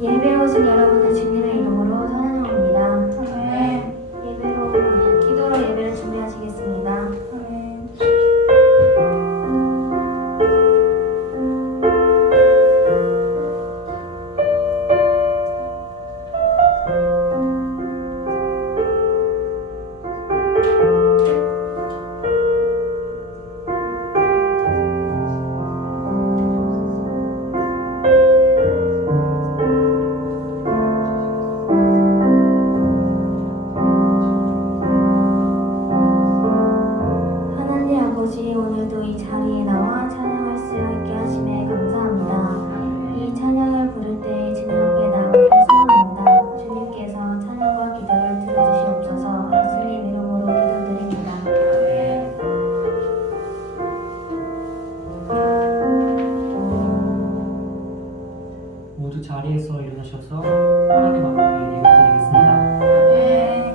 예배에 오신 여러분을 주님의 이름으로 환영합니다. 기도로 예배를 준비하시겠습니다. 하나님 아버지, 오늘도 이 자리에 나와 찬양할 수 있게 하심에 감사합니다. 이 찬양을 부를 때 주님 앞에 나가길 소원합니다. 주님께서 찬양과 기도를 들어주시옵소서. 예수님 이름으로 기도드립니다. 모두 자리에서 일어나셔서 하나님 앞에 예배드리겠습니다. 내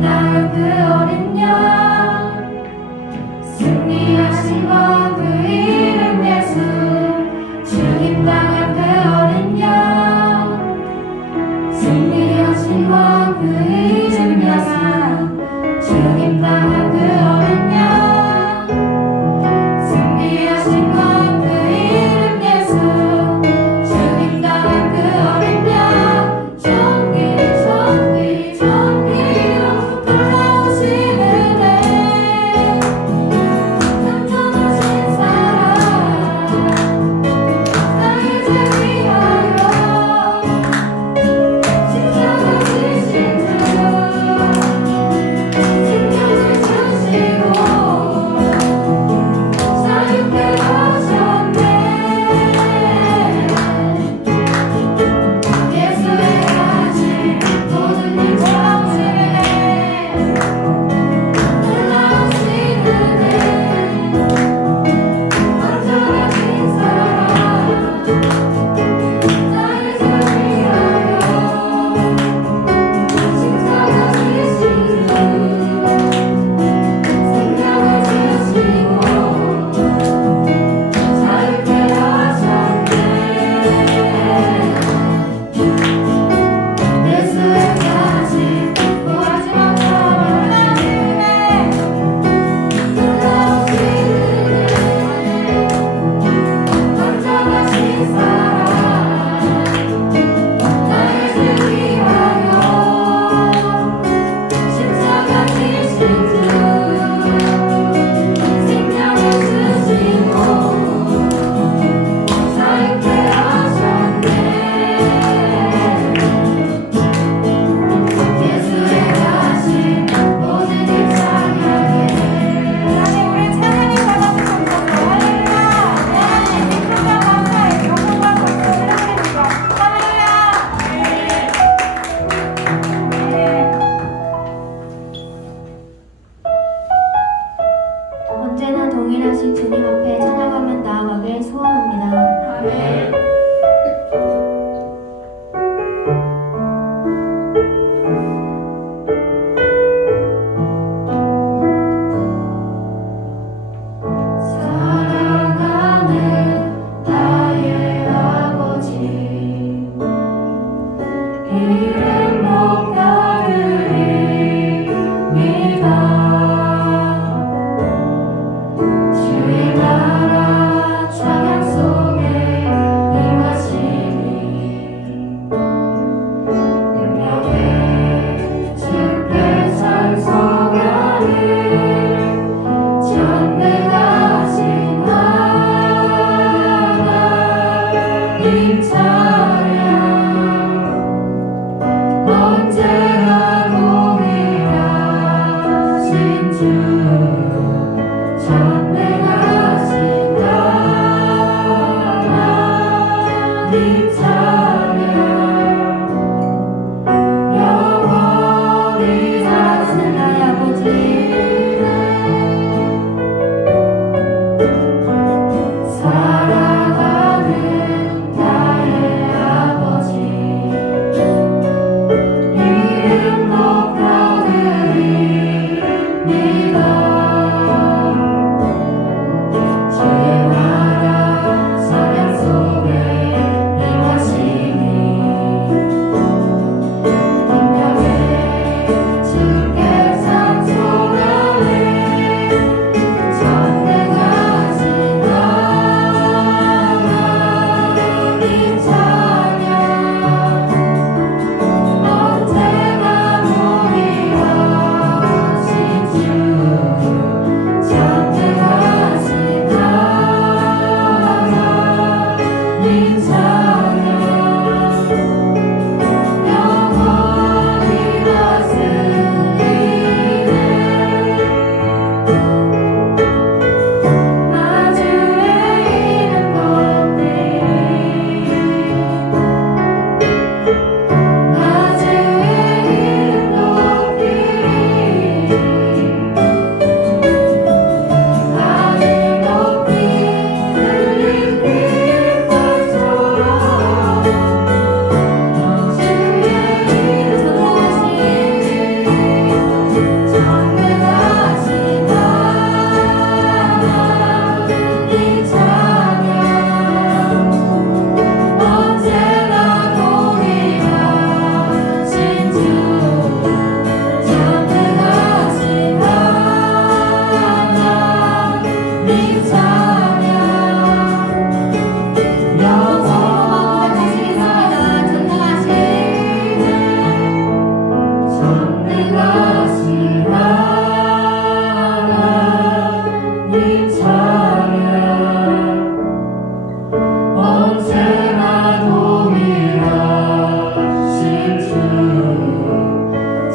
죽임당한 그 어린 양 승리하신 건 그 이름 예수 죽임당한 그 어린 양 승리하신 건 그 이름 예수 죽임당한 그 어린 양 승리하신 건 그 이름 예수 죽임당한 그 어린 양 존귀 존귀 존귀로 돌아오신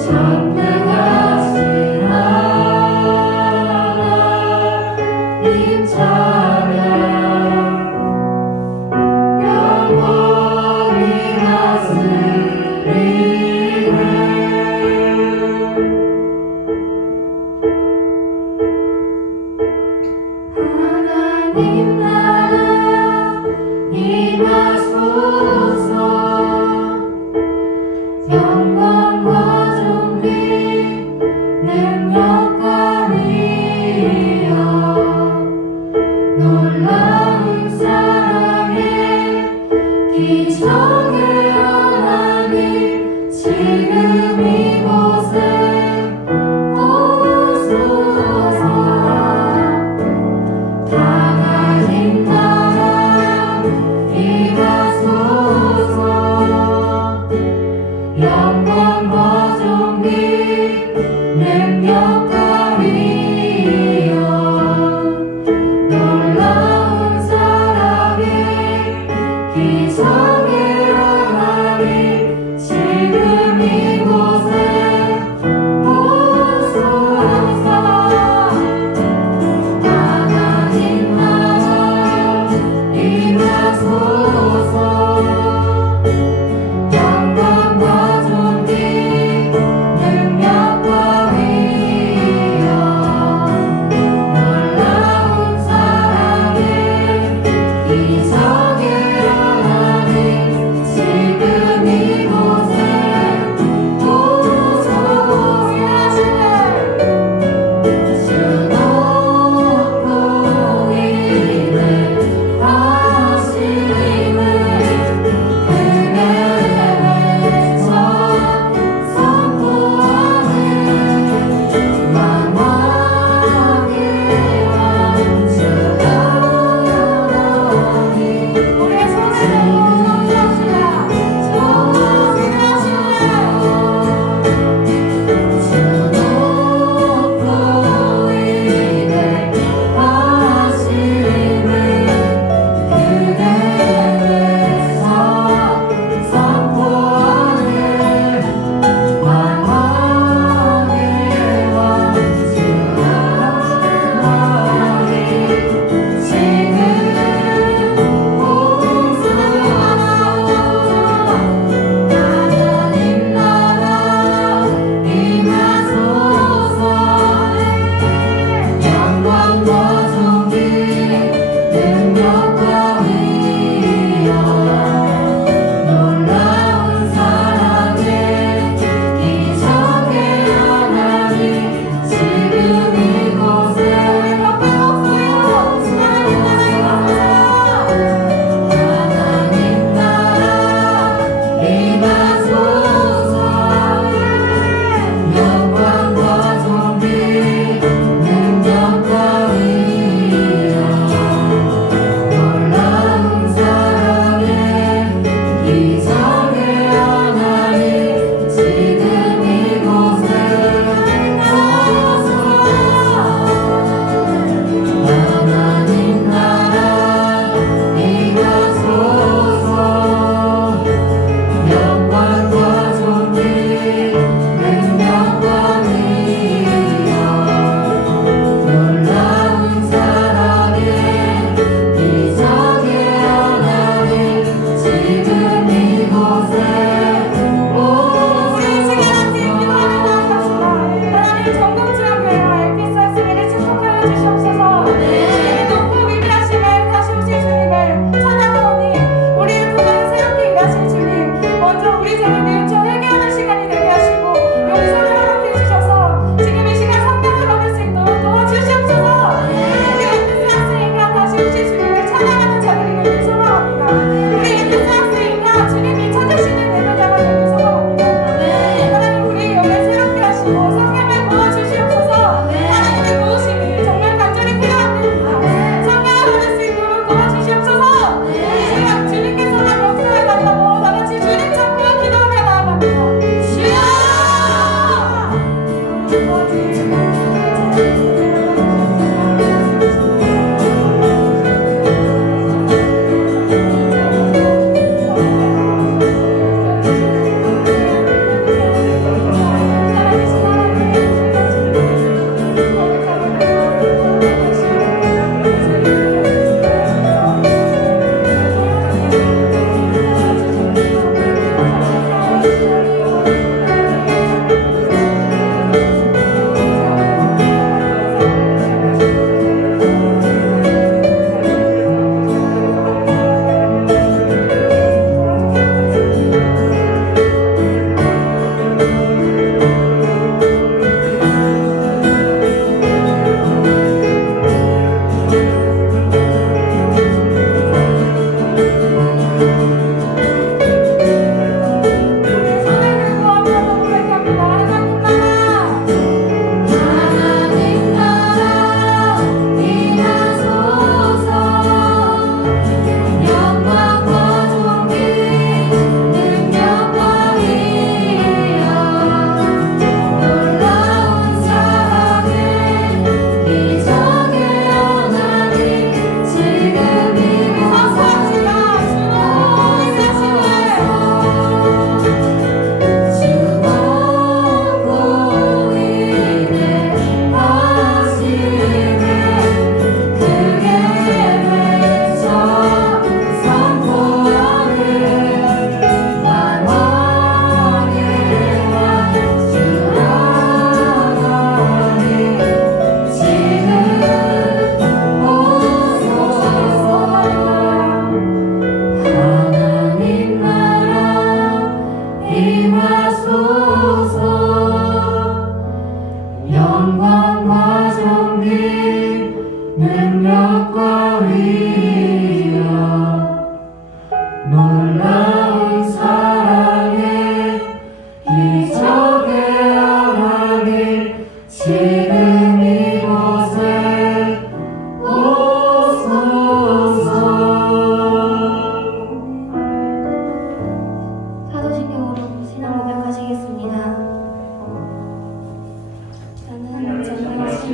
전능하신 하나님 찬양 영원히 다스리네 하나님 나라 임하소서 영광과 존귀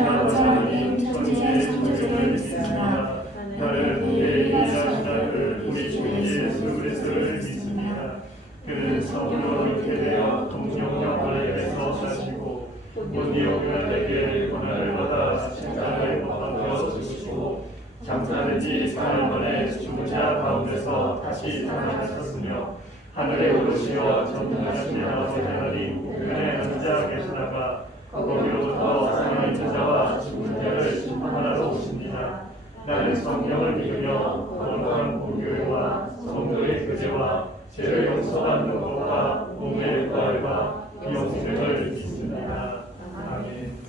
아버지 하나님 천지의 창조주를 믿습니다. 나를 위해 일하시는 우리 주 예수 그리스도를 믿습니다. 그는 성령으로 잉태되어 동정녀 마리아에서 사시고 본디오 빌라도에게 고난을 받아 십자가에 못 박혀 죽으시고 장사된 지 사흘 만에 죽은 자 가운데서 다시 살아나셨으며 하늘에 오르시어 전능하신 아버지 하나님 우편에 앉아 계시다가 거기로부터 살아있는 자와 죽은 자를 심판하러 오십니다. 나는 성령을 믿으며 거룩한 공교회와 성도의 교제와 죄를 용서받는 것과 몸의 부활과 영생을 믿습니다. 아멘.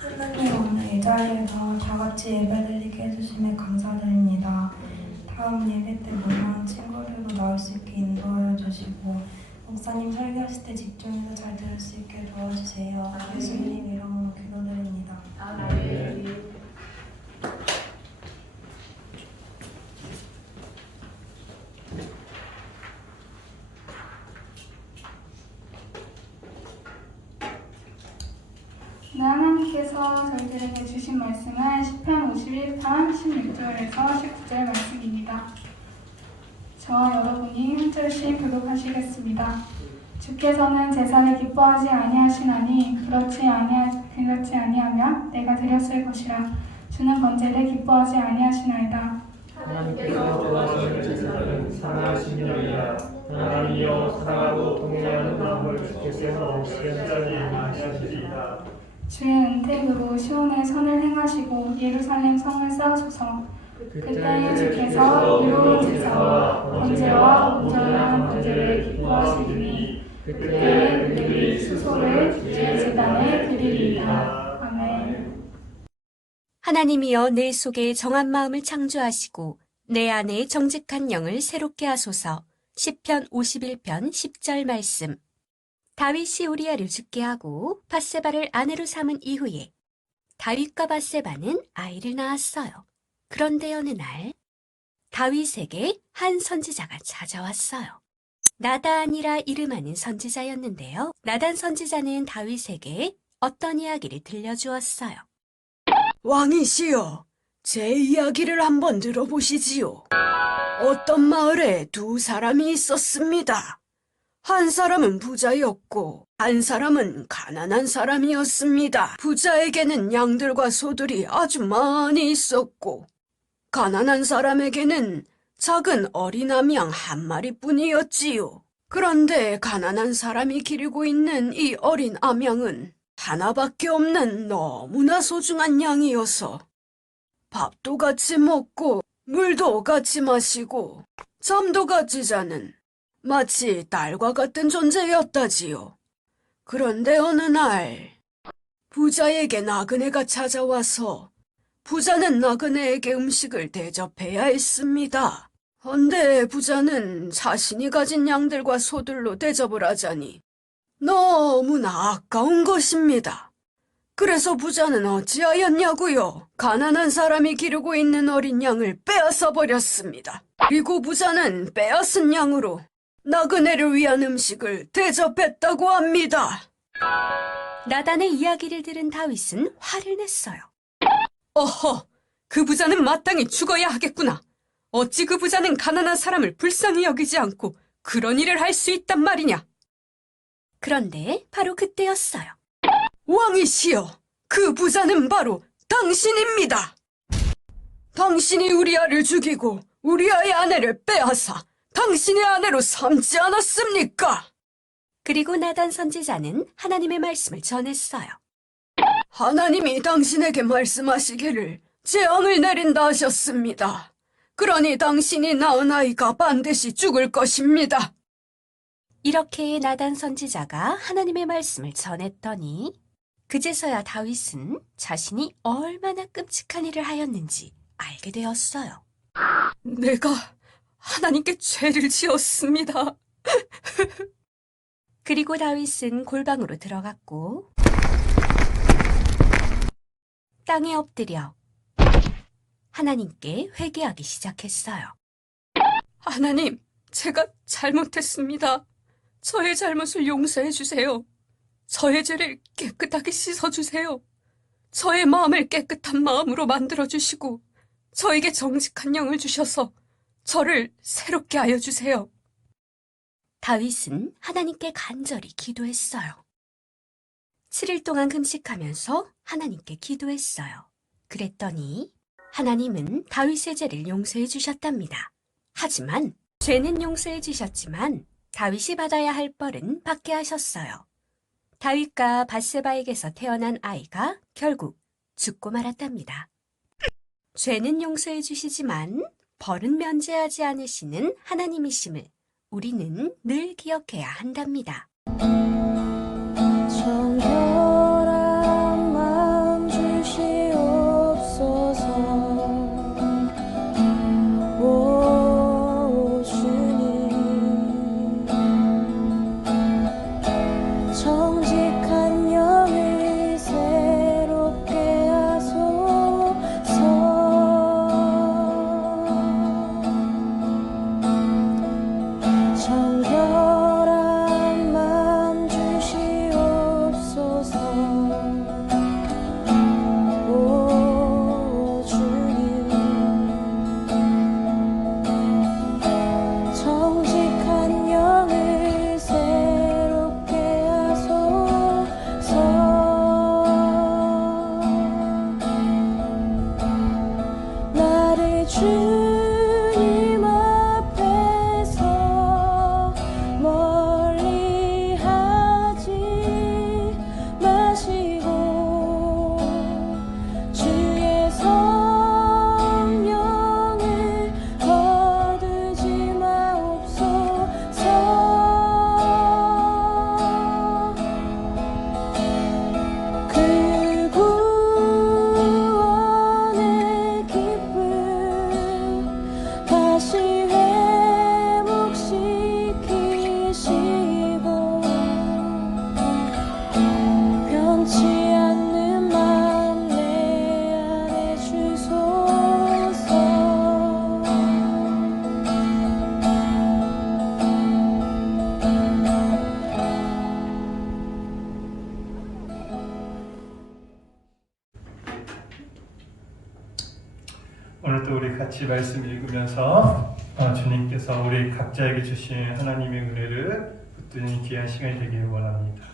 하나님 오늘 이 자리에서 다 같이 예배드리게 해주심에 감사드립니다. 다음 예배 때 모양 친구들도 나올 수 있게 인도하여 주시고 목사님 설교하실 때 집중해서 잘 들을 수 있게 도와주세요. 예수님 이름으로 기도드립니다. 네, 하나님께서 저희들에게 주신 말씀은 시편 51편 16절에서 19절 말씀입니다. 저와 여러분이 한 절씩 교독하시겠습니다. 주께서는 제사를 기뻐하지 아니하시나니 그렇지 아니하면 내가 드렸을 것이라. 주는 번제를 기뻐하지 아니하시나이다. 하나님께서 좋아하시는 제사는 사랑하시느니라. 하나님이여 사랑하고 동의하는 마음을 주께서 시간자니 아니하시리이다. 주의 은택으로 시온의 선을 행하시고 예루살렘 성을 쌓으소서. 그때에 주께서 의로운 제사와 번제와 온전한 번제를 기뻐하시리니 그때 그들이 수소를 주의 제단에 드리리이다. 아멘. 하나님이여 내 속에 정한 마음을 창조하시고 내 안에 정직한 영을 새롭게 하소서. 시편 51편 10절 말씀. 다윗이 우리아를 죽게 하고 밧세바를 아내로 삼은 이후에 다윗과 밧세바는 아이를 낳았어요. 그런데 어느 날 다윗에게 한 선지자가 찾아왔어요. 나단이라 이름하는 선지자였는데요. 나단 선지자는 다윗에게 어떤 이야기를 들려주었어요. 왕이시여, 제 이야기를 한번 들어보시지요. 어떤 마을에 두 사람이 있었습니다. 한 사람은 부자였고 한 사람은 가난한 사람이었습니다. 부자에게는 양들과 소들이 아주 많이 있었고 가난한 사람에게는 작은 어린 암양 한 마리뿐이었지요. 그런데 가난한 사람이 기르고 있는 이 어린 암양은 하나밖에 없는 너무나 소중한 양이어서 밥도 같이 먹고 물도 같이 마시고 잠도 같이 자는 마치 딸과 같은 존재였다지요. 그런데 어느 날 부자에게 나그네가 찾아와서 부자는 나그네에게 음식을 대접해야 했습니다. 헌데 부자는 자신이 가진 양들과 소들로 대접을 하자니 너무나 아까운 것입니다. 그래서 부자는 어찌하였냐고요? 가난한 사람이 기르고 있는 어린 양을 빼앗아 버렸습니다. 그리고 부자는 빼앗은 양으로 나그네를 위한 음식을 대접했다고 합니다. 나단의 이야기를 들은 다윗은 화를 냈어요. 어허, 그 부자는 마땅히 죽어야 하겠구나. 어찌 그 부자는 가난한 사람을 불쌍히 여기지 않고 그런 일을 할 수 있단 말이냐? 그런데 바로 그때였어요. 왕이시여, 그 부자는 바로 당신입니다. 당신이 우리아를 죽이고 우리아의 아내를 빼앗아 당신의 아내로 삼지 않았습니까? 그리고 나단 선지자는 하나님의 말씀을 전했어요. 하나님이 당신에게 말씀하시기를 재앙을 내린다 하셨습니다. 그러니 당신이 낳은 아이가 반드시 죽을 것입니다. 이렇게 나단 선지자가 하나님의 말씀을 전했더니 그제서야 다윗은 자신이 얼마나 끔찍한 일을 하였는지 알게 되었어요. 내가 하나님께 죄를 지었습니다. 그리고 다윗은 골방으로 들어갔고 땅에 엎드려 하나님께 회개하기 시작했어요. 하나님, 제가 잘못했습니다. 저의 잘못을 용서해 주세요. 저의 죄를 깨끗하게 씻어 주세요. 저의 마음을 깨끗한 마음으로 만들어 주시고 저에게 정직한 영을 주셔서 저를 새롭게 하여 주세요. 다윗은 하나님께 간절히 기도했어요. 7일 동안 금식하면서 하나님께 기도했어요. 그랬더니 하나님은 다윗의 죄를 용서해 주셨답니다. 하지만 죄는 용서해 주셨지만 다윗이 받아야 할 벌은 받게 하셨어요. 다윗과 밧세바에게서 태어난 아이가 결국 죽고 말았답니다. 죄는 용서해 주시지만 벌은 면제하지 않으시는 하나님이심을 우리는 늘 기억해야 한답니다. 정결한 마음 주시옵소서. 오 주님, 정직한 영을 새롭게 하소서. 정결한 마음 주시옵소서. 오 주님, 정직한 영을 새롭게 하소서. 나를 주님 앞에서 멀리 하지 마시고 주의 성령을 거두지 마옵소서. 그 구원의 기쁨 다시 회복시키시고 변치 않는 마음 내 안에 주소서. 오늘도 우리 같이 말씀 읽으면서 주님께서 우리 각자에게 주신 하나님의 은혜를 붙드는 귀한 시간이 되길 원합니다.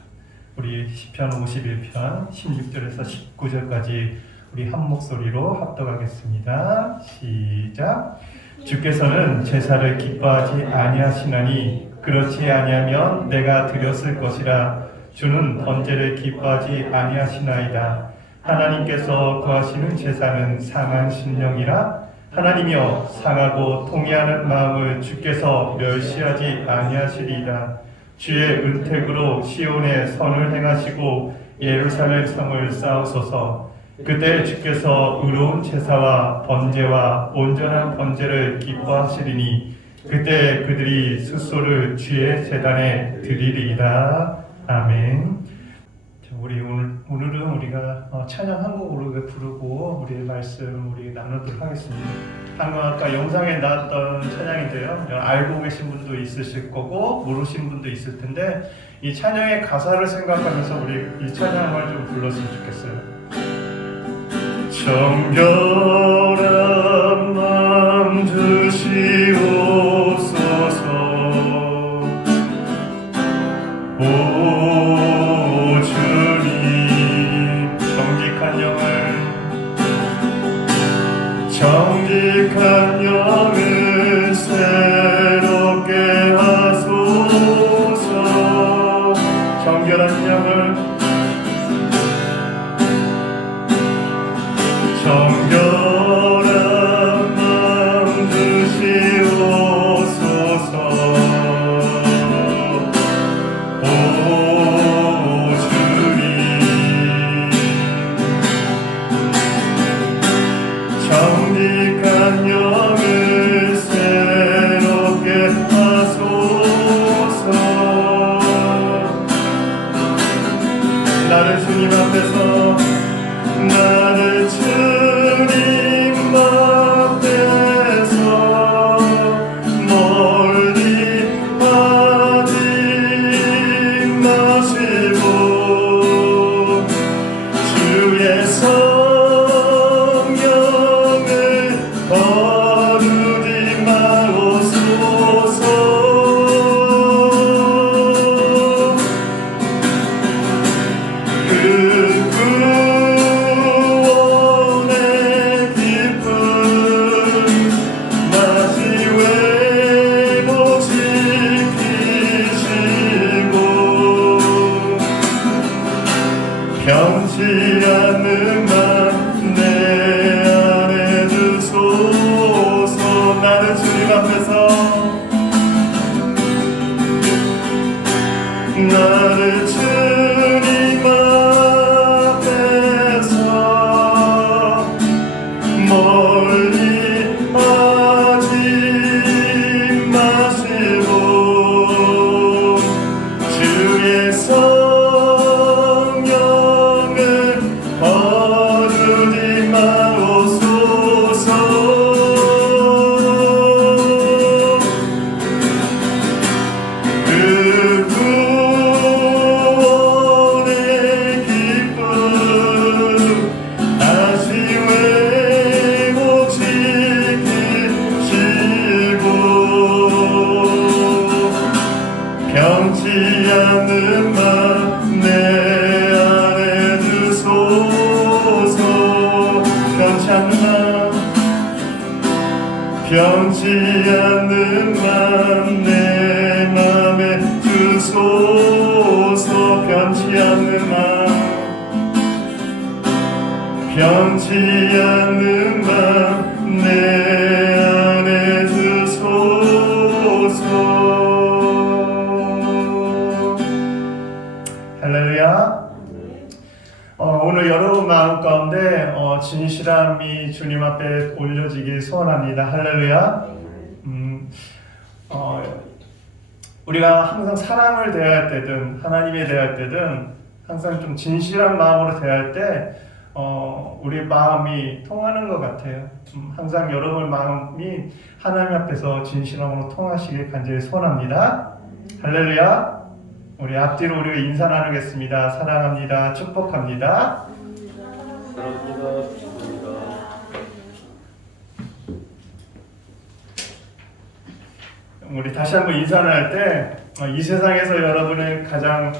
우리 시편 51편 16절에서 19절까지 우리 한 목소리로 합독하겠습니다. 시작. 주께서는 제사를 기뻐하지 아니하시나니 그렇지 아니하면 내가 드렸을 것이라. 주는 번제를 기뻐하지 아니하시나이다. 하나님께서 거하시는 제사는 상한 심령이라. 하나님이여, 상하고 통회하는 마음을 주께서 멸시하지 아니하시리이다. 주의 은택으로 시온에 선을 행하시고 예루살렘 성을 쌓으소서. 그때 주께서 의로운 제사와 번제와 온전한 번제를 기뻐하시리니 그때 그들이 숫소를 주의 제단에 드리리이다. 아멘. 우리 오늘은 우리가 찬양 한 곡으로 부르고 우리의 말씀 우리 나누도록 하겠습니다. 방금 아까 영상에 나왔던 찬양인데요. 알고 계신 분도 있으실 거고 모르신 분도 있을 텐데 이 찬양의 가사를 생각하면서 우리 이 찬양을 좀 불렀으면 좋겠어요. 정결한 마음 주시옵소서. 오 주님, 정직한 영을 새롭게 하소서. 정결한 영을 정결한 마음 주시옵소서. 오 주님, 정직한 영을 새롭게 하소서. 나를 주님 앞에서 나를 주님 앞에서 멀리 하지 마시고 주의 성령을 거두지 마옵소서. 그 구원의 기쁨 다시 회복시키시고 변치 않는 맘 내 안에 두소서. 나를 주님 앞에서 나를 주님 앞에서 멀리 하지 마시고 주의 성령을 거두지 마옵소서. 그 구원의 기쁨 다시 회복시키시고 변치 않는 맘 내 안에 두소서. 변치 않는 맘 변치 않는 맘 내 맘에 주소서. 변치 않는 맘 변치 않는 맘 내 안에 주소서. 할렐루야. 오늘 여러분 마음 가운데 진실함이 주님 앞에 올려지길 소원합니다. 할렐루야. 우리가 항상 사람을 대할 때든 하나님에 대할 때든 항상 좀 진실한 마음으로 대할 때 우리 마음이 통하는 것 같아요. 항상 여러분 마음이 하나님 앞에서 진실함으로 통하시길 간절히 소원합니다. 할렐루야. 우리 앞뒤로 우리가 인사 나누겠습니다. 사랑합니다. 축복합니다. 우리 다시 한번 인사를 할 때 이 세상에서 여러분을 가장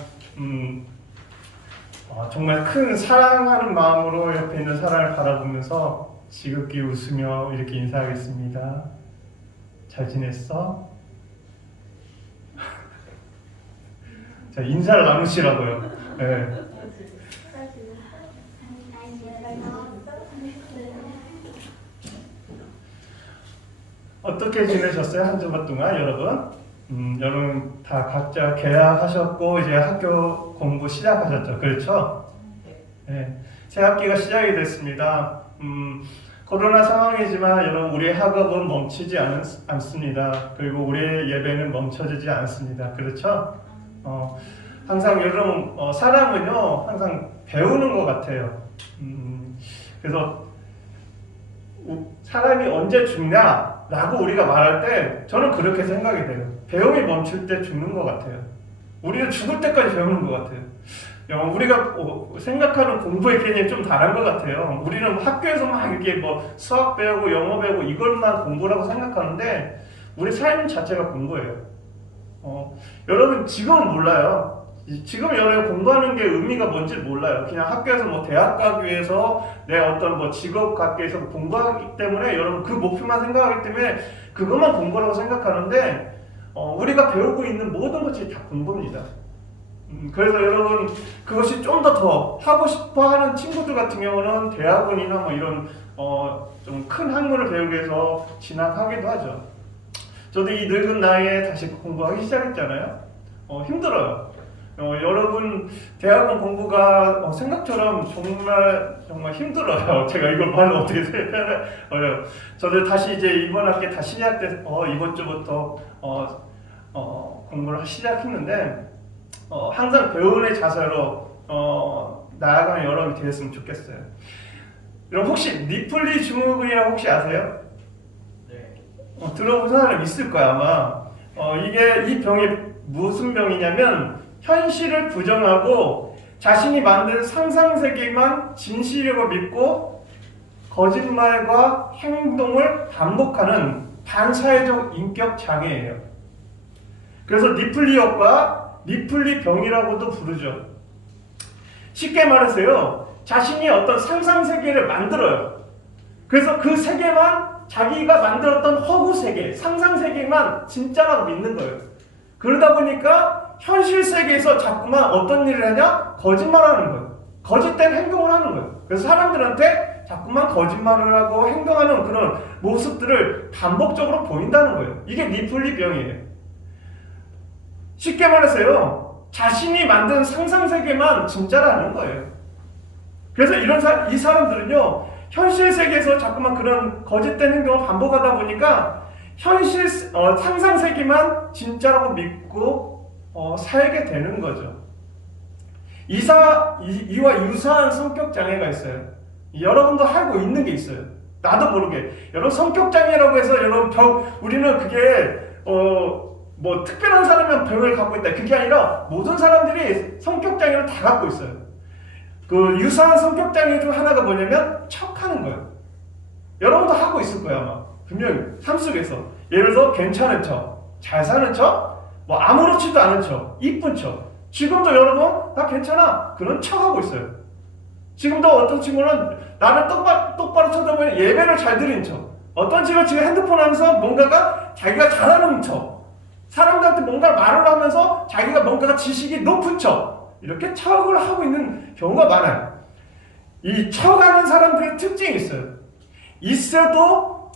정말 큰 사랑하는 마음으로 옆에 있는 사람을 바라보면서 지극히 웃으며 이렇게 인사하겠습니다. 잘 지냈어? 자, 인사를 나누시라고요. 네. 어떻게 지내셨어요? 한 주간 동안 여러분? 여러분 다 각자 개학하셨고 이제 학교 공부 시작하셨죠? 그렇죠? 네. 새 학기가 시작이 됐습니다. 코로나 상황이지만 여러분 우리의 학업은 멈추지 않습니다. 그리고 우리의 예배는 멈춰지지 않습니다. 그렇죠? 항상 여러분 사람은요 항상 배우는 것 같아요. 그래서 사람이 언제 죽냐라고 우리가 말할 때 저는 그렇게 생각이 돼요. 배움이 멈출 때 죽는 것 같아요. 우리는 죽을 때까지 배우는 것 같아요. 우리가 생각하는 공부의 개념이 좀 다른 것 같아요. 우리는 학교에서 막 이렇게 뭐 수학 배우고 영어 배우고 이것만 공부라고 생각하는데 우리 삶 자체가 공부예요. 여러분 지금은 몰라요. 지금 여러분 공부하는 게 의미가 뭔지 몰라요. 그냥 학교에서 뭐 대학 가기 위해서 내 어떤 뭐 직업 갖기 위해서 공부하기 때문에 여러분 그 목표만 생각하기 때문에 그것만 공부라고 생각하는데 우리가 배우고 있는 모든 것이 다 공부입니다. 그래서 여러분 그것이 좀 더 하고 싶어 하는 친구들 같은 경우는 대학원이나 뭐 이런 좀 큰 학문을 배우기 위해서 진학하기도 하죠. 저도 이 늙은 나이에 다시 공부하기 시작했잖아요. 힘들어요. 여러분 대학원 공부가 생각처럼 정말 힘들어요. 제가 이걸 말로 어떻게 어려요. 저도 다시 이제 이번 학기 다시 시작돼서 이번 주부터 공부를 시작했는데 항상 배우는 자세로 나아가는 여러분이 되었으면 좋겠어요. 여러분 혹시 니플리 증후군이라고 혹시 아세요? 네. 들어본 사람 있을 거야 아마. 이게 이 병이 무슨 병이냐면 현실을 부정하고 자신이 만든 상상세계만 진실이라고 믿고 거짓말과 행동을 반복하는 반사회적 인격 장애예요. 그래서 니플리역과 니플리병이라고도 부르죠. 쉽게 말해서요, 자신이 어떤 상상세계를 만들어요. 그래서 그 세계만 자기가 만들었던 허구세계, 상상세계만 진짜라고 믿는 거예요. 그러다 보니까 현실 세계에서 자꾸만 어떤 일을 하냐? 거짓말하는 거예요. 거짓된 행동을 하는 거예요. 그래서 사람들한테 자꾸만 거짓말을 하고 행동하는 그런 모습들을 반복적으로 보인다는 거예요. 이게 니플리병이에요. 쉽게 말해서요, 자신이 만든 상상세계만 진짜라는 거예요. 그래서 이 사람들은요, 현실 세계에서 자꾸만 그런 거짓된 행동을 반복하다 보니까 현실 상상세계만 진짜라고 믿고 살게 되는 거죠. 이와 유사한 성격 장애가 있어요. 여러분도 알고 있는 게 있어요. 나도 모르게. 여러분 성격 장애라고 해서 여러분 우리는 그게 뭐 특별한 사람이면 병을 갖고 있다. 그게 아니라 모든 사람들이 성격 장애를 다 갖고 있어요. 그 유사한 성격 장애 중 하나가 뭐냐면 척하는 거예요. 여러분도 하고 있을 거야 아마. 분명히 삶 속에서. 예를 들어 괜찮은 척, 잘 사는 척, 뭐 아무렇지도 않은 척, 이쁜 척. 지금도 여러분 나 괜찮아 그런 척하고 있어요. 지금도 어떤 친구는 나를 똑바로 쳐다보면 예배를 잘 드리는 척. 어떤 친구는 지금 핸드폰 하면서 뭔가가 자기가 잘하는 척. 사람들한테 뭔가 말을 하면서 자기가 뭔가가 지식이 높은 척. 이렇게 척을 하고 있는 경우가 많아요. 이 척하는 사람들의 특징이 있어요. 있어도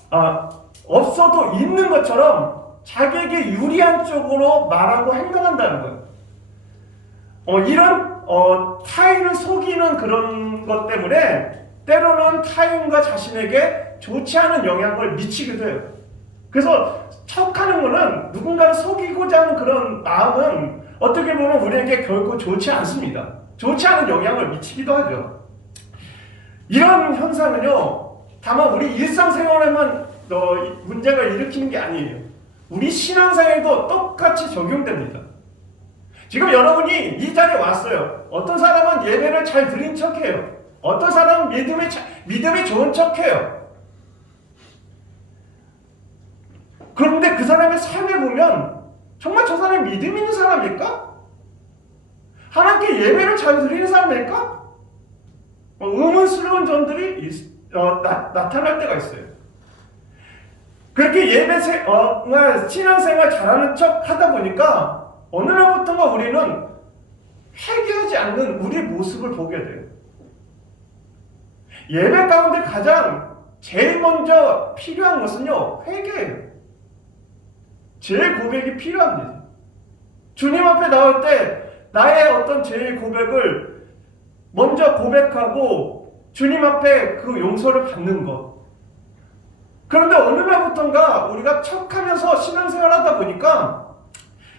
없어도 있는 것처럼 자기에게 유리한 쪽으로 말하고 행동한다는 거예요. 이런 타인을 속이는 그런 것 때문에 때로는 타인과 자신에게 좋지 않은 영향을 미치기도 해요. 그래서 척하는 거는 누군가를 속이고자 하는 그런 마음은 어떻게 보면 우리에게 결코 좋지 않습니다. 좋지 않은 영향을 미치기도 하죠. 이런 현상은요, 다만 우리 일상생활에만 문제가 일으키는 게 아니에요. 우리 신앙생활에도 똑같이 적용됩니다. 지금 여러분이 이 자리에 왔어요. 어떤 사람은 예배를 잘 드린 척해요. 어떤 사람은 믿음이 좋은 척해요. 그런데 그 사람의 삶을 보면 정말 저 사람이 믿음 있는 사람일까? 하나님께 예배를 잘 드리는 사람일까? 의문스러운 점들이 나타날 때가 있어요. 그렇게 신앙생활 잘하는 척 하다 보니까 어느 날부터가 우리는 회개하지 않는 우리의 모습을 보게 돼요. 예배 가운데 제일 먼저 필요한 것은요, 회개예요. 제일 고백이 필요합니다. 주님 앞에 나올 때 나의 어떤 제일 고백을 먼저 고백하고 주님 앞에 그 용서를 받는 것. 그런데 어느 날부터인가 우리가 척하면서 신앙생활 하다 보니까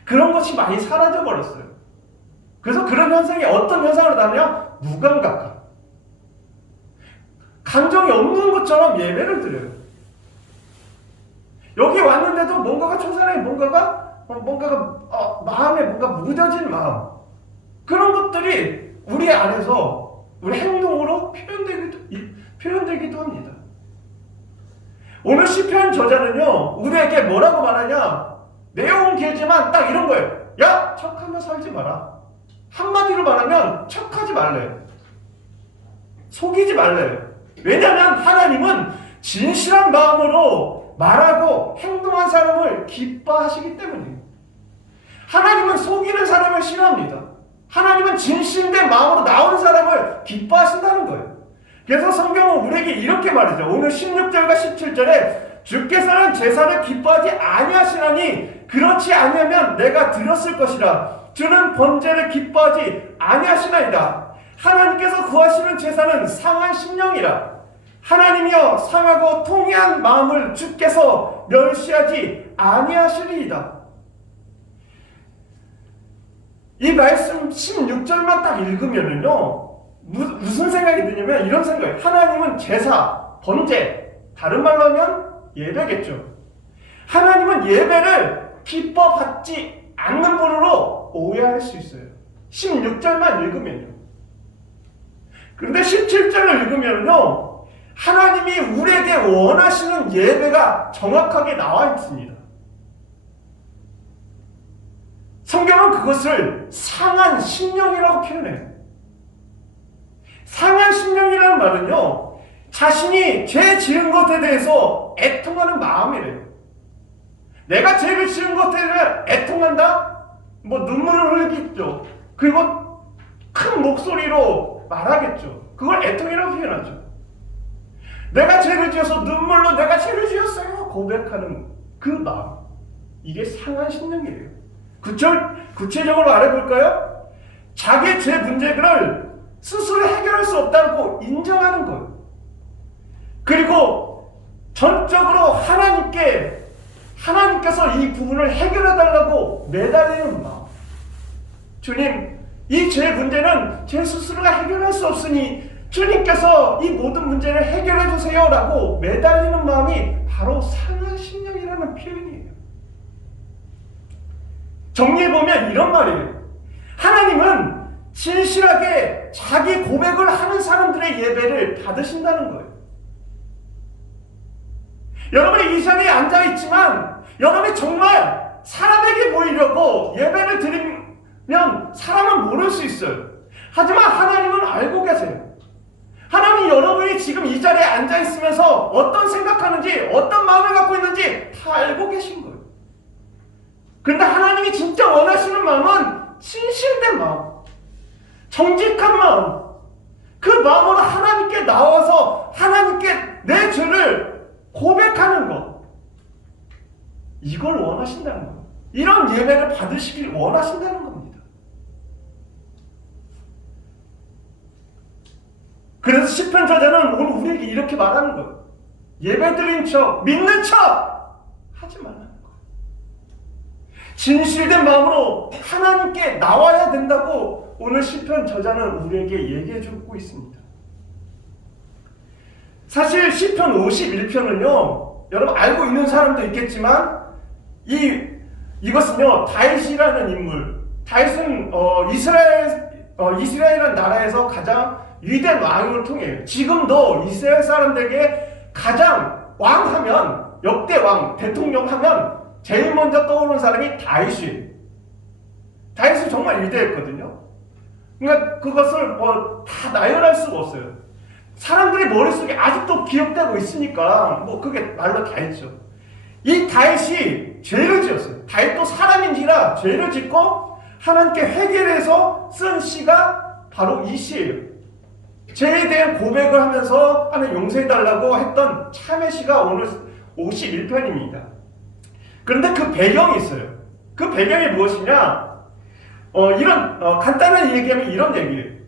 그런 것이 많이 사라져 버렸어요. 그래서 그런 현상이 어떤 현상으로 나냐? 무감각함. 감정이 없는 것처럼 예배를 드려요. 여기 왔는데도 뭔가가 초산에 뭔가가 마음에 뭔가 무뎌진 마음. 그런 것들이 우리 안에서 우리 행동으로 표현되기도 합니다. 오늘 시편 저자는요, 우리에게 뭐라고 말하냐? 내용은 길지만 딱 이런 거예요. 야, 척하며 살지 마라. 한마디로 말하면 척하지 말래요. 속이지 말래요. 왜냐하면 하나님은 진실한 마음으로 말하고 행동한 사람을 기뻐하시기 때문이에요. 하나님은 속이는 사람을 싫어합니다. 하나님은 진실된 마음으로 나오는 사람을 기뻐하신다는 거예요. 그래서 성경은 우리에게 이렇게 말이죠. 오늘 16절과 17절에 주께서는 제사를 기뻐하지 아니하시나니 그렇지 아니하면 내가 드렸을 것이라. 주는 번제를 기뻐하지 아니하시나이다. 하나님께서 구하시는 제사는 상한 심령이라. 하나님이여 상하고 통회한 마음을 주께서 멸시하지 아니하시리이다. 이 말씀 16절만 딱 읽으면은요, 무슨 생각이 드냐면 이런 생각이에요. 하나님은 제사, 번제, 다른 말로 하면 예배겠죠. 하나님은 예배를 기뻐 받지 않는 분으로 오해할 수 있어요. 16절만 읽으면요. 그런데 17절을 읽으면요, 하나님이 우리에게 원하시는 예배가 정확하게 나와 있습니다. 성경은 그것을 상한 심령이라고 표현해요. 상한 심령이라는 말은요, 자신이 죄 지은 것에 대해서 애통하는 마음이래요. 내가 죄를 지은 것에 대해 애통한다? 뭐 눈물을 흘리겠죠. 그리고 큰 목소리로 말하겠죠. 그걸 애통이라고 표현하죠. 내가 죄를 지어서 눈물로 내가 죄를 지었어요 고백하는 그 마음, 이게 상한 심령이에요. 구체적으로 말해볼까요? 자기의 죄 문제를 스스로 해결할 수 없다고 인정하는 거예요. 그리고 전적으로 하나님께서 이 부분을 해결해달라고 매달리는 마음. 주님, 이 죄 문제는 제 스스로가 해결할 수 없으니 주님께서 이 모든 문제를 해결해 주세요 라고 매달리는 마음이 바로 상한 심령이라는 표현이에요. 정리해보면 이런 말이에요. 하나님은 진실하게 자기 고백을 하는 사람들의 예배를 받으신다는 거예요. 여러분이 이 자리에 앉아있지만 여러분이 정말 사람에게 보이려고 예배를 드리면 사람은 모를 수 있어요. 하지만 하나님은 알고 계세요. 하나님이 여러분이 지금 이 자리에 앉아있으면서 어떤 생각하는지, 어떤 마음을 갖고 있는지 다 알고 계신 거예요. 그런데 하나님이 진짜 원하시는 마음은 진실된 마음, 정직한 마음, 그 마음으로 하나님께 나와서 하나님께 내 죄를 고백하는 것, 이걸 원하신다는 거예요. 이런 예배를 받으시길 원하신다는 겁니다. 그래서 시편 저자는 오늘 우리에게 이렇게 말하는 거예요. 예배 드린 척, 믿는 척 하지 말라는 거예요. 진실된 마음으로 하나님께 나와야 된다고 오늘 시편 저자는 우리에게 얘기해 주고 있습니다. 사실 시편 51편은요, 여러분 알고 있는 사람도 있겠지만 이것은요 다윗이라는 인물, 다윗은 이스라엘이라는 나라에서 가장 위대한 왕을 통해요. 지금도 이스라엘 사람들에게 가장 왕하면, 역대 왕, 대통령 하면 제일 먼저 떠오르는 사람이 다윗이에요. 다윗은 정말 위대했거든요. 그러니까 그것을 다 나열할 수가 없어요. 사람들의 머릿속에 아직도 기억되고 있으니까 그게 말로 다 했죠. 이 다윗이 죄를 지었어요. 다윗도 사람인지라 죄를 짓고 하나님께 회개해서 쓴 시가 바로 이 시예요. 죄에 대한 고백을 하면서 하나님 용서해달라고 했던 참회 시가 오늘 51편입니다. 그런데 그 배경이 있어요. 그 배경이 무엇이냐? 간단한 얘기하면 이런 얘기예요.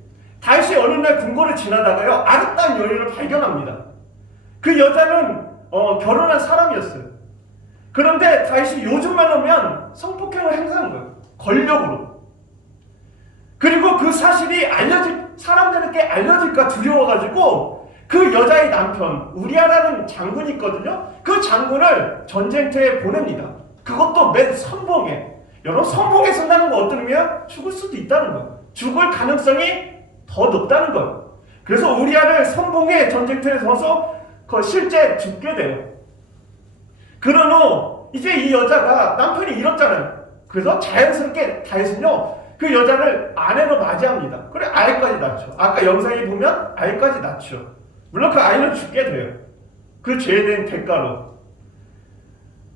다윗이 어느 날 궁궐을 지나다가요, 아름다운 여인을 발견합니다. 그 여자는 결혼한 사람이었어요. 그런데 다윗이 요즘만 오면 성폭행을 행사한 거예요. 권력으로. 그리고 그 사실이 사람들에게 알려질까 두려워가지고 그 여자의 남편 우리아라는 장군이 있거든요. 그 장군을 전쟁터에 보냅니다. 그것도 맨 선봉에. 여러분, 선봉에 선다는 거 어떤 의미야? 죽을 수도 있다는 거예요. 죽을 가능성이 더 높다는 거예요. 그래서 우리아를 선봉에 전쟁터에 서서 실제 죽게 돼요. 그런 후 이제 이 여자가 남편이 잃었잖아요. 그래서 자연스럽게 다윗은요 그 여자를 아내로 맞이합니다. 그래, 아이까지 낳죠. 아까 영상에 보면 아이까지 낳죠. 물론 그 아이는 죽게 돼요. 그 죄에 대한 대가로.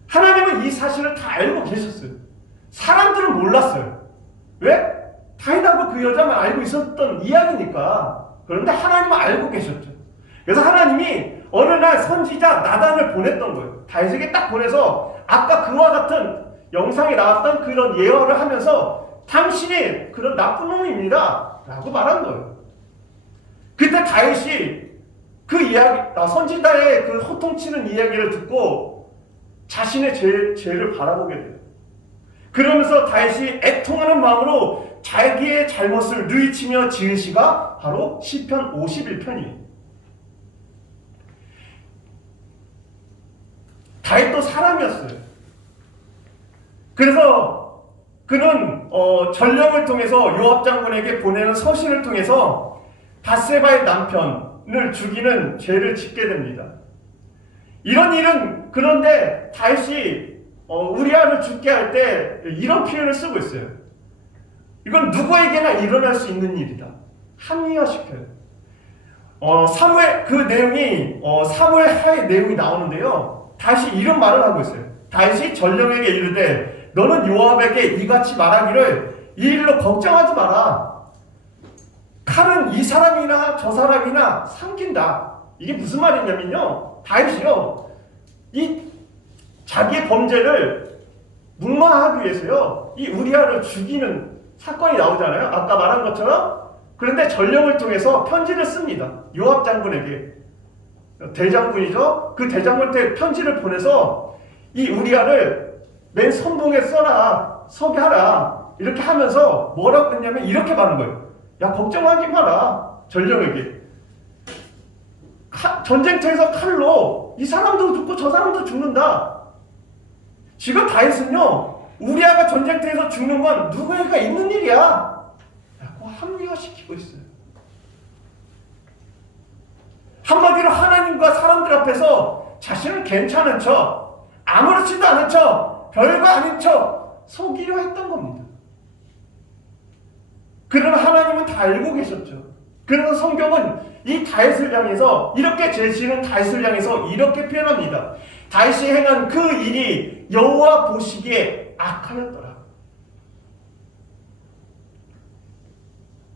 하나님은 이 사실을 다 알고 계셨어요. 사람들은 몰랐어요. 왜? 다윗하고 그 여자만 알고 있었던 이야기니까. 그런데 하나님은 알고 계셨죠. 그래서 하나님이 어느 날 선지자 나단을 보냈던 거예요. 다윗에게 딱 보내서 아까 그와 같은 영상에 나왔던 그런 예언을 하면서 당신이 그런 나쁜 놈입니다 라고 말한 거예요. 그때 다윗이 그 이야기, 선지자의 그 호통치는 이야기를 듣고 자신의 죄를 바라보게 돼요. 그러면서 다윗이 애통하는 마음으로 자기의 잘못을 뉘우치며 지은 시가 바로 시편 51편이에요. 다윗도 사람이었어요. 그래서 그는 전령을 통해서 요압 장군에게 보내는 서신을 통해서 밧세바의 남편을 죽이는 죄를 짓게 됩니다. 이런 일은 그런데 다윗이 우리아를 죽게 할 때 이런 표현을 쓰고 있어요. 이건 누구에게나 일어날 수 있는 일이다. 합리화시켜요. 사무엘 그 내용이 사무엘 하의 내용이 나오는데요. 다윗이 이런 말을 하고 있어요. 다윗이 전령에게 이르되 너는 요압에게 이같이 말하기를 이 일로 걱정하지 마라. 칼은 이 사람이나 저 사람이나 삼킨다. 이게 무슨 말이냐면요. 다윗이요. 이 자기의 범죄를 묵마하기 위해서요. 이 우리아를 죽이는 사건이 나오잖아요. 아까 말한 것처럼. 그런데 전령을 통해서 편지를 씁니다. 요압 장군에게. 대장군이죠. 그 대장군한테 편지를 보내서 이 우리아를 맨 선봉에 써라. 서게 하라. 이렇게 하면서 뭐라고 했냐면 이렇게 말한 거예요. 야, 걱정하지 마라. 전령에게. 전쟁터에서 칼로 이 사람도 죽고 저 사람도 죽는다. 지금 다윗은요, 우리아가 전쟁터에서 죽는 건 누구에게 있는 일이야 라고 합리화시키고 있어요. 한마디로 하나님과 사람들 앞에서 자신을 괜찮은 척, 아무렇지도 않은 척, 별거 아닌 척 속이려 했던 겁니다. 그러나 하나님은 다 알고 계셨죠. 그래서 성경은 이 다윗을 향해서 이렇게 제시는 다윗을 향해서 이렇게 표현합니다. 다윗이 행한 그 일이 여호와 보시기에 악하였더라.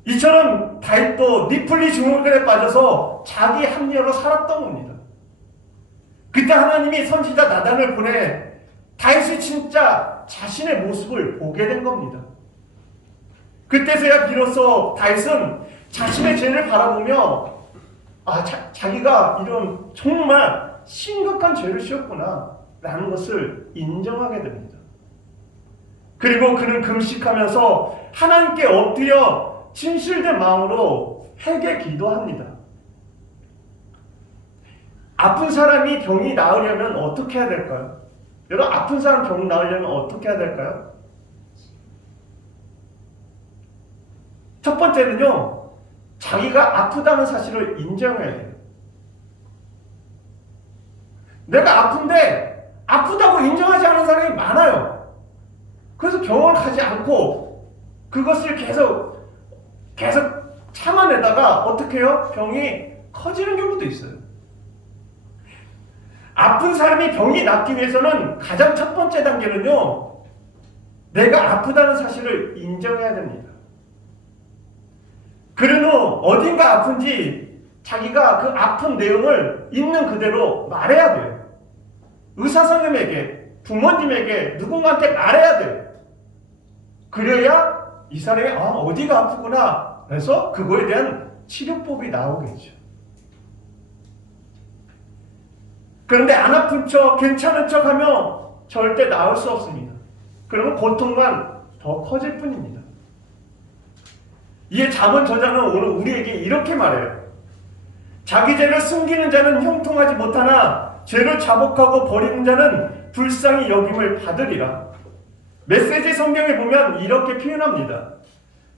이처럼 다윗도 니플리 증후군에 빠져서 자기 합리화로 살았던 겁니다. 그때 하나님이 선지자 나단을 보내 다윗이 진짜 자신의 모습을 보게 된 겁니다. 그때서야 비로소 다윗은 자신의 죄를 바라보며 자기가 이런 정말 심각한 죄를 지었구나 라는 것을 인정하게 됩니다. 그리고 그는 금식하면서 하나님께 엎드려 진실된 마음으로 회개 기도합니다. 아픈 사람이 병이 나으려면 어떻게 해야 될까요? 여러분, 아픈 사람 병 나으려면 어떻게 해야 될까요? 첫 번째는요, 자기가 아프다는 사실을 인정해야 돼요. 내가 아픈데 아프다고 인정하지 않는 사람이 많아요. 그래서 병원 가지 않고 그것을 계속 참아내다가 어떻게 해요? 병이 커지는 경우도 있어요. 아픈 사람이 병이 낫기 위해서는 가장 첫 번째 단계는요, 내가 아프다는 사실을 인정해야 됩니다. 그런 후 어딘가 아픈지 자기가 그 아픈 내용을 있는 그대로 말해야 돼요. 의사 선생님에게, 부모님에게, 누군가한테 말해야 돼요. 그래야 이 사람이 어디가 아프구나 해서 그거에 대한 치료법이 나오겠죠. 그런데 안 아픈 척, 괜찮은 척 하면 절대 나을 수 없습니다. 그러면 고통만 더 커질 뿐입니다. 이에 잠언 저자는 오늘 우리에게 이렇게 말해요. 자기 죄를 숨기는 자는 형통하지 못하나 죄를 자복하고 버리는 자는 불쌍히 여김을 받으리라. 메시지 성경에 보면 이렇게 표현합니다.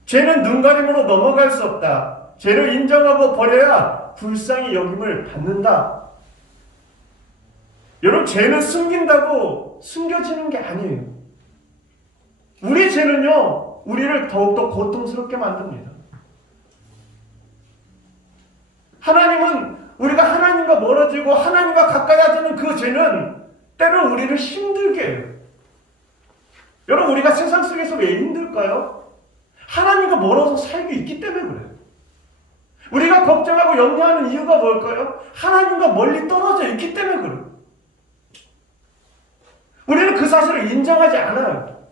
죄는 눈가림으로 넘어갈 수 없다. 죄를 인정하고 버려야 불쌍히 여김을 받는다. 여러분, 죄는 숨긴다고 숨겨지는 게 아니에요. 우리 죄는요, 우리를 더욱더 고통스럽게 만듭니다. 하나님은 우리가 하나님과 멀어지고 하나님과 가까이 하자는 그 죄는 때로 우리를 힘들게 해요. 여러분, 우리가 세상 속에서 왜 힘들까요? 하나님과 멀어서 살고 있기 때문에 그래요. 우리가 걱정하고 염려하는 이유가 뭘까요? 하나님과 멀리 떨어져 있기 때문에 그래요. 우리는 그 사실을 인정하지 않아요.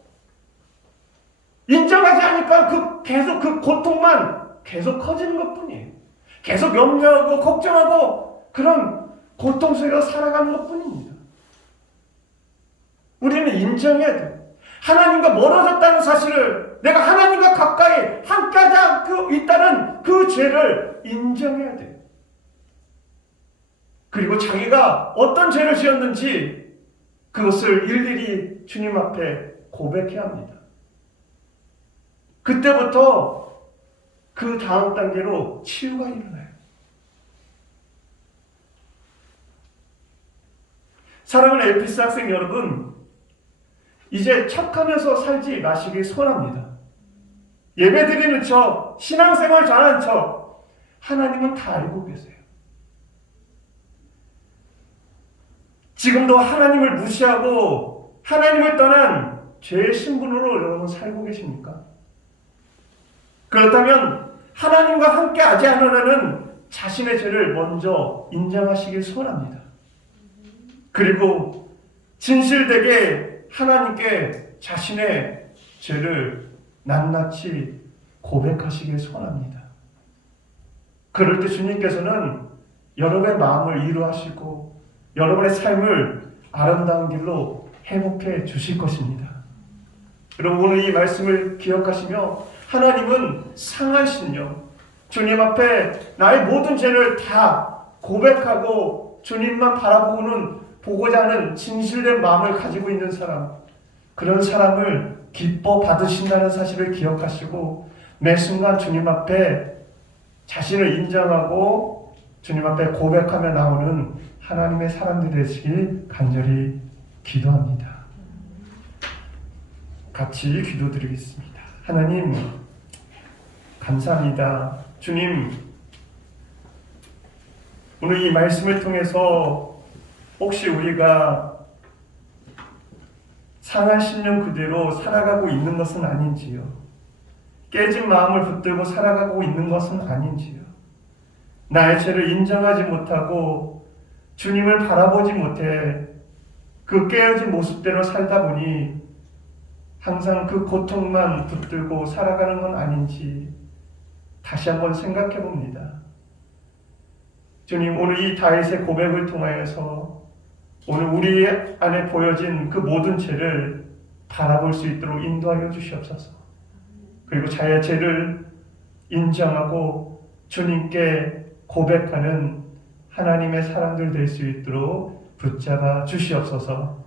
인정하지 않으니까 계속 그 고통만 계속 커지는 것 뿐이에요. 계속 염려하고 걱정하고 그런 고통 속에서 살아가는 것 뿐입니다. 우리는 인정해야 돼요. 하나님과 멀어졌다는 사실을 내가 하나님과 가까이 함께하지 있다는 그 죄를 인정해야 돼요. 그리고 자기가 어떤 죄를 지었는지 그것을 일일이 주님 앞에 고백해야 합니다. 그때부터 그 다음 단계로 치유가 일어나요. 사랑하는 에피스 학생 여러분, 이제 척하면서 살지 마시길 소원합니다. 예배드리는 척, 신앙생활 잘하는 척, 하나님은 다 알고 계세요. 지금도 하나님을 무시하고 하나님을 떠난 죄의 신분으로 여러분 살고 계십니까? 그렇다면 하나님과 함께 하지 않으려는 자신의 죄를 먼저 인정하시길 소원합니다. 그리고 진실되게 하나님께 자신의 죄를 낱낱이 고백하시길 소원합니다. 그럴 때 주님께서는 여러분의 마음을 이루하시고 여러분의 삶을 아름다운 길로 회복해 주실 것입니다. 여러분, 오늘 이 말씀을 기억하시며 하나님은 상하시며 주님 앞에 나의 모든 죄를 다 고백하고 주님만 바라보고는 보고자 하는 진실된 마음을 가지고 있는 사람, 그런 사람을 기뻐 받으신다는 사실을 기억하시고 매 순간 주님 앞에 자신을 인정하고 주님 앞에 고백하며 나오는 하나님의 사람들이 되시길 간절히 기도합니다. 같이 기도드리겠습니다. 하나님, 감사합니다. 주님, 오늘 이 말씀을 통해서 혹시 우리가 상한 신념 그대로 살아가고 있는 것은 아닌지요? 깨진 마음을 붙들고 살아가고 있는 것은 아닌지요? 나의 죄를 인정하지 못하고 주님을 바라보지 못해 그 깨어진 모습대로 살다 보니 항상 그 고통만 붙들고 살아가는 건 아닌지 다시 한번 생각해 봅니다. 주님, 오늘 이 다윗의 고백을 통하여서 오늘 우리 안에 보여진 그 모든 죄를 바라볼 수 있도록 인도하여 주시옵소서. 그리고 자의 죄를 인정하고 주님께 고백하는 하나님의 사람들 될 수 있도록 붙잡아 주시옵소서.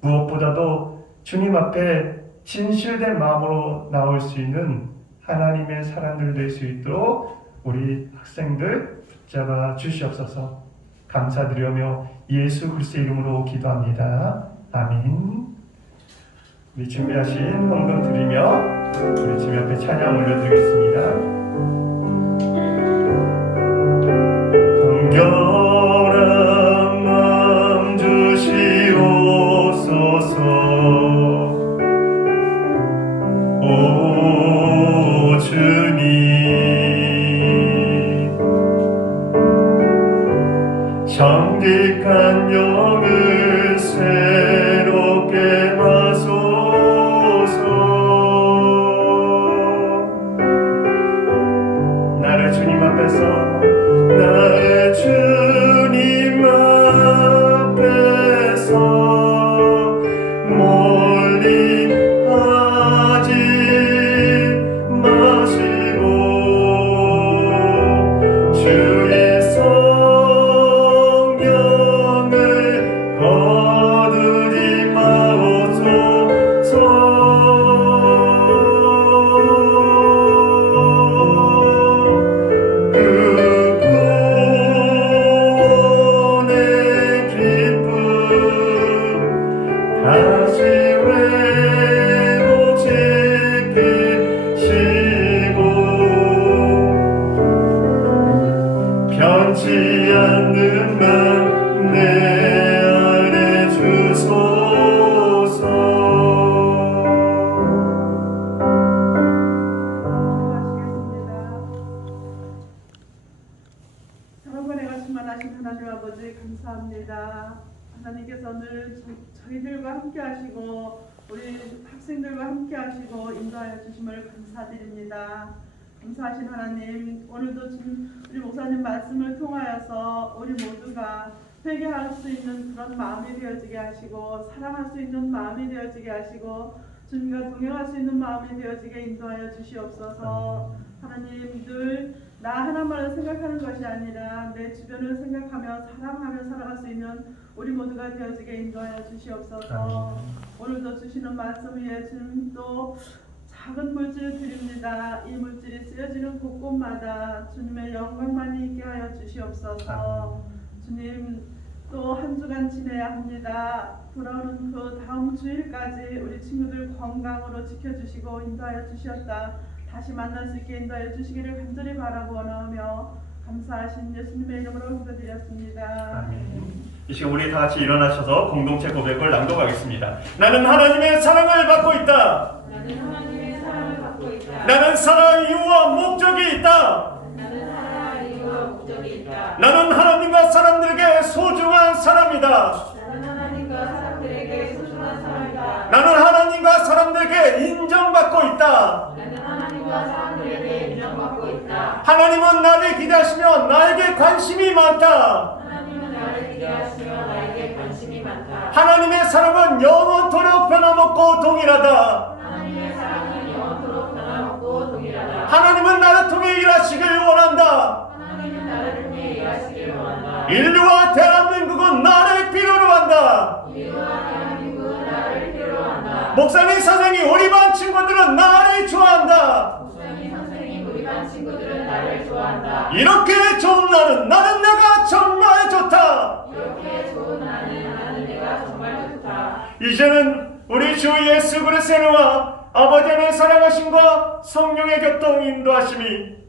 무엇보다도 주님 앞에 진실된 마음으로 나올 수 있는 하나님의 사람들 될 수 있도록 우리 학생들 붙잡아 주시옵소서. 감사드리며 예수 그리스도의 이름으로 기도합니다. 아멘. 우리 준비하신 헌금 드리며 우리 주님 앞에 찬양 올려드리겠습니다. 정결한 마음 주시옵소서. 오 주님, 정직한 영을 새롭게 하소서. 나를 주님 앞에서, 나를 주님 앞에서 멀리 하지 마시고 주의 거두지 마옵소서. 그 구원의 기쁨 다시 회복시키시고 변치 않는 맘 내 안에 주소서. 사랑과 내가 충만하신 하나님 아버지 감사합니다. 하나님께서는 저희들과 함께 하시고 우리 학생들과 함께 하시고 인도하여 주심을 감사드립니다. 감사하신 하나님, 오늘도 지금 우리 목사님 말씀을 통하여서 우리 모두가 회개할 수 있는 그런 마음이 되어지게 하시고 사랑할 수 있는 마음이 되어지게 하시고 주님과 동행할 수 있는 마음이 되어지게 인도하여 주시옵소서. 하나님, 늘 나 하나만을 생각하는 것이 아니라 내 주변을 생각하며 사랑하며 살아갈 수 있는 우리 모두가 되어지게 인도하여 주시옵소서. 오늘도 주시는 말씀 위에 주님 또 작은 물질을 드립니다. 이 물질이 쓰여지는 곳곳마다 주님의 영광만이 있게 하여 주시옵소서. 주님, 또 한 주간 지내야 합니다. 돌아오는 그 다음 주일까지 우리 친구들 건강으로 지켜주시고 인도하여 주셨다. 다시 만날 수 있게 인도하여 주시기를 간절히 바라고 원하며 감사하신 예수님의 이름으로 기도드렸습니다. 이 시간 우리 다 같이 일어나셔서 공동체 고백을 낭독하겠습니다. 나는 하나님의 사랑을 받고 있다. 나는 사랑의 이유와 목적이 있다. 나는 하나님과 사람들에게 소중한 사람이다. 나는 하나님과 사람들에게 인정받고 있다. 하나님은 나를 기대하시며 나에게 관심이 많다. 하나님의 사랑은 영원토록 변함없고 동일하다. 하나님은 나를 통해 일하시길 원한다. 인류와 대한민국은 나를 필요로 한다. 목사님, 선생님, 우리 반 친구들은 나를 좋아한다. 이렇게 좋은 나는 내가 정말 좋다. 이제는 우리 주 예수 그리스도의 은혜와 아버지 하나님의 사랑하심과 성령의 교통 인도하심이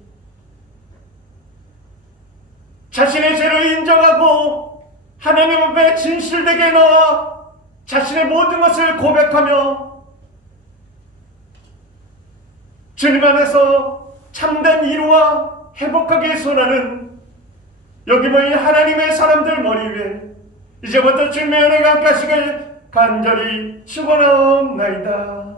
자신의 죄를 인정하고 하나님 앞에 진실되게 나와 자신의 모든 것을 고백하며 주님 안에서 참된 위로와 행복하게 소원하는 여기 모인 하나님의 사람들 머리 위에 이제부터 주님의 은혜가 함께 하시길 간절히 축원하옵나이다.